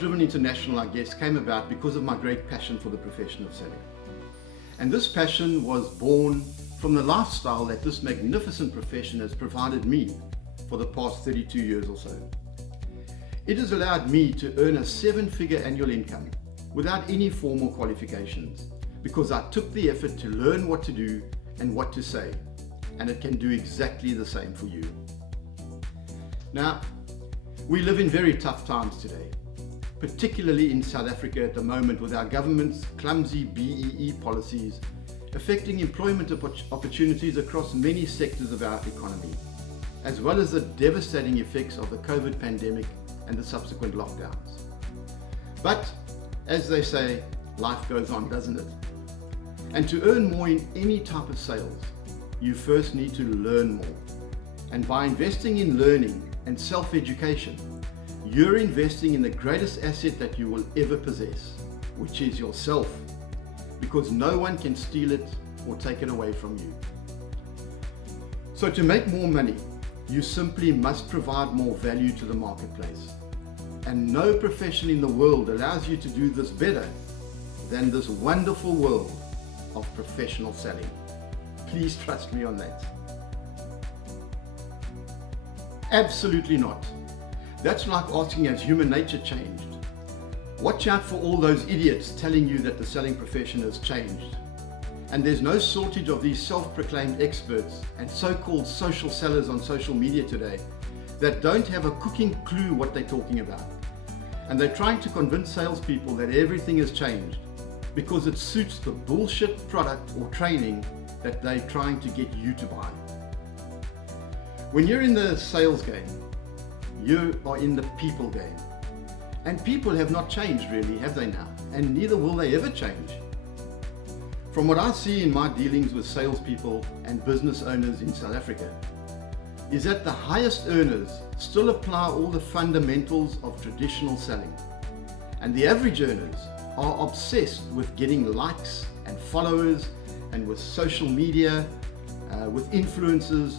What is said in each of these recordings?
Sales-Driven International, I guess, came about because of my great passion for the profession of selling. And this passion was born from the lifestyle that this magnificent profession has provided me for the past 32 years or so. It has allowed me to earn a 7-figure annual income without any formal qualifications, because I took the effort to learn what to do and what to say, and it can do exactly the same for you. Now, we live in very tough times today, particularly in South Africa at the moment, with our government's clumsy BEE policies affecting employment opportunities across many sectors of our economy, as well as the devastating effects of the COVID pandemic and the subsequent lockdowns. But, as they say, life goes on, doesn't it? And to earn more in any type of sales, you first need to learn more. And by investing in learning and self-education, you're investing in the greatest asset that you will ever possess, which is yourself, because no one can steal it or take it away from you. So to make more money, you simply must provide more value to the marketplace. And no profession in the world allows you to do this better than this wonderful world of professional selling. Please trust me on that. Absolutely not. That's like asking, has human nature changed? Watch out for all those idiots telling you that the selling profession has changed. And there's no shortage of these self-proclaimed experts and so-called social sellers on social media today that don't have a cooking clue what they're talking about. And they're trying to convince salespeople that everything has changed because it suits the bullshit product or training that they're trying to get you to buy. When you're in the sales game, you are in the people game. And people have not changed really, have they now? And neither will they ever change. From what I see in my dealings with salespeople and business owners in South Africa, is that the highest earners still apply all the fundamentals of traditional selling. And the average earners are obsessed with getting likes and followers and with social media, with influencers,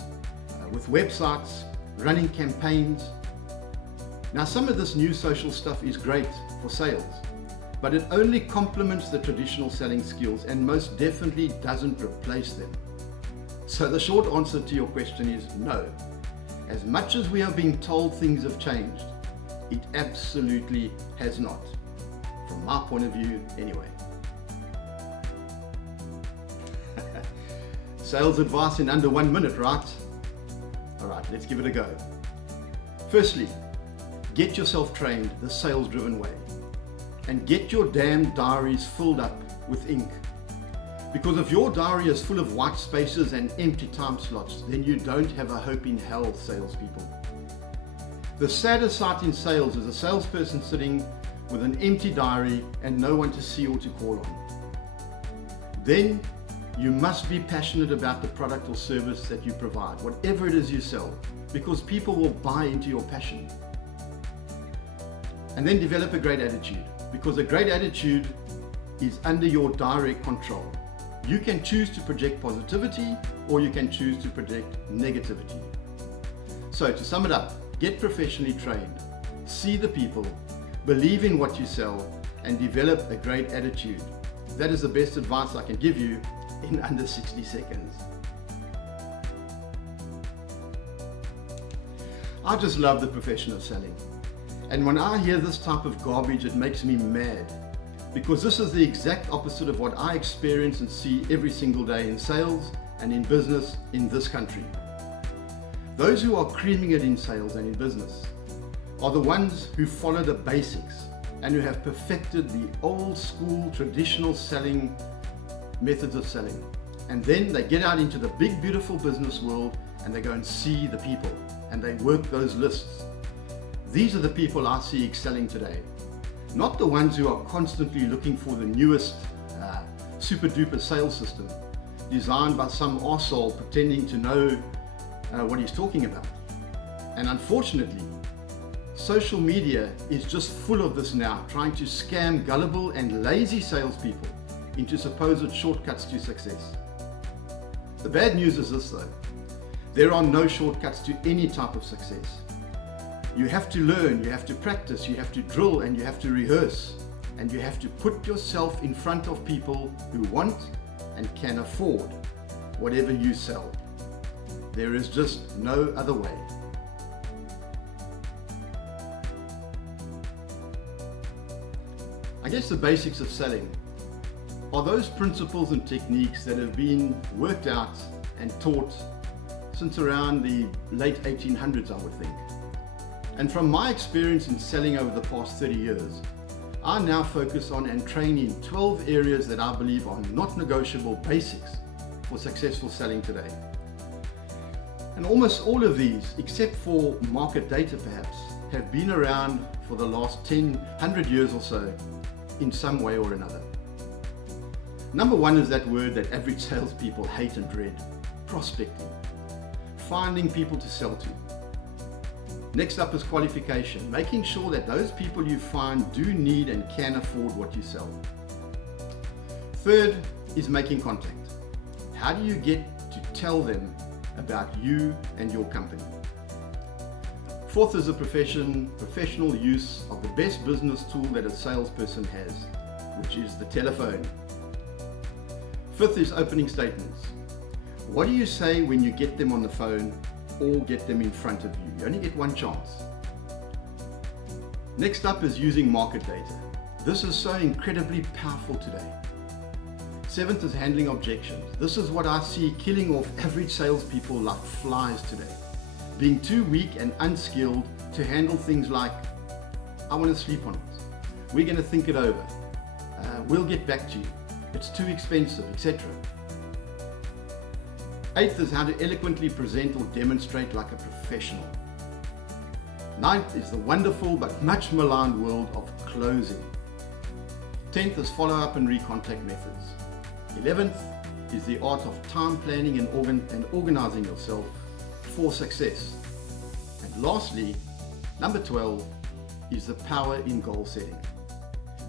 with websites, running campaigns. Now, some of this new social stuff is great for sales, but it only complements the traditional selling skills and most definitely doesn't replace them. So the short answer to your question is no. As much as we are being told things have changed, it absolutely has not. From my point of view, anyway. Sales advice in under 1 minute, right? All right, let's give it a go. Firstly, get yourself trained the sales-driven way and get your damn diaries filled up with ink. Because if your diary is full of white spaces and empty time slots, then you don't have a hope in hell, salespeople. The saddest sight in sales is a salesperson sitting with an empty diary and no one to see or to call on. Then you must be passionate about the product or service that you provide, whatever it is you sell, because people will buy into your passion. And then develop a great attitude, because a great attitude is under your direct control. You can choose to project positivity or you can choose to project negativity. So to sum it up, get professionally trained, see the people, believe in what you sell, and develop a great attitude. That is the best advice I can give you in under 60 seconds. I just love the profession of selling. And when I hear this type of garbage, it makes me mad. Because this is the exact opposite of what I experience and see every single day in sales and in business in this country. Those who are creaming it in sales and in business are the ones who follow the basics and who have perfected the old school traditional selling methods of selling. And then they get out into the big beautiful business world and they go and see the people and they work those lists. These are the people I see excelling today. Not the ones who are constantly looking for the newest super duper sales system designed by some arsehole pretending to know what he's talking about. And unfortunately, social media is just full of this now, trying to scam gullible and lazy salespeople into supposed shortcuts to success. The bad news is this though, there are no shortcuts to any type of success. You have to learn, you have to practice, you have to drill, and you have to rehearse. And you have to put yourself in front of people who want and can afford whatever you sell. There is just no other way. I guess the basics of selling are those principles and techniques that have been worked out and taught since around the late 1800s, I would think. And from my experience in selling over the past 30 years, I now focus on and train in 12 areas that I believe are not negotiable basics for successful selling today. And almost all of these, except for market data perhaps, have been around for the last 100 years or so in some way or another. Number one is that word that average salespeople hate and dread: prospecting. Finding people to sell to. Next up is qualification, making sure that those people you find do need and can afford what you sell. Third is making contact. How do you get to tell them about you and your company? Fourth is a professional use of the best business tool that a salesperson has, which is the telephone. Fifth is opening statements. What do you say when you get them on the phone or get them in front of you? You only get one chance. Next up is using market data. This is so incredibly powerful today. Seventh is handling objections. This is what I see killing off average salespeople like flies today. Being too weak and unskilled to handle things like, I want to sleep on it. We're going to think it over. We'll get back to you. It's too expensive, etc. Eighth is how to eloquently present or demonstrate like a professional. Ninth is the wonderful but much maligned world of closing. 10th is follow-up and recontact methods. 11th is the art of time planning and organizing yourself for success. And lastly, number 12 is the power in goal setting,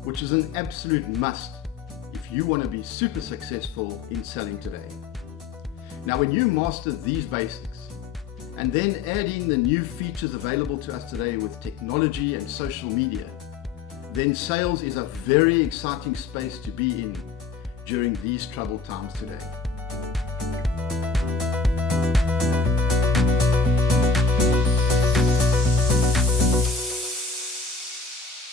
which is an absolute must if you want to be super successful in selling today. Now, when you master these basics and then add in the new features available to us today with technology and social media, then sales is a very exciting space to be in during these troubled times today.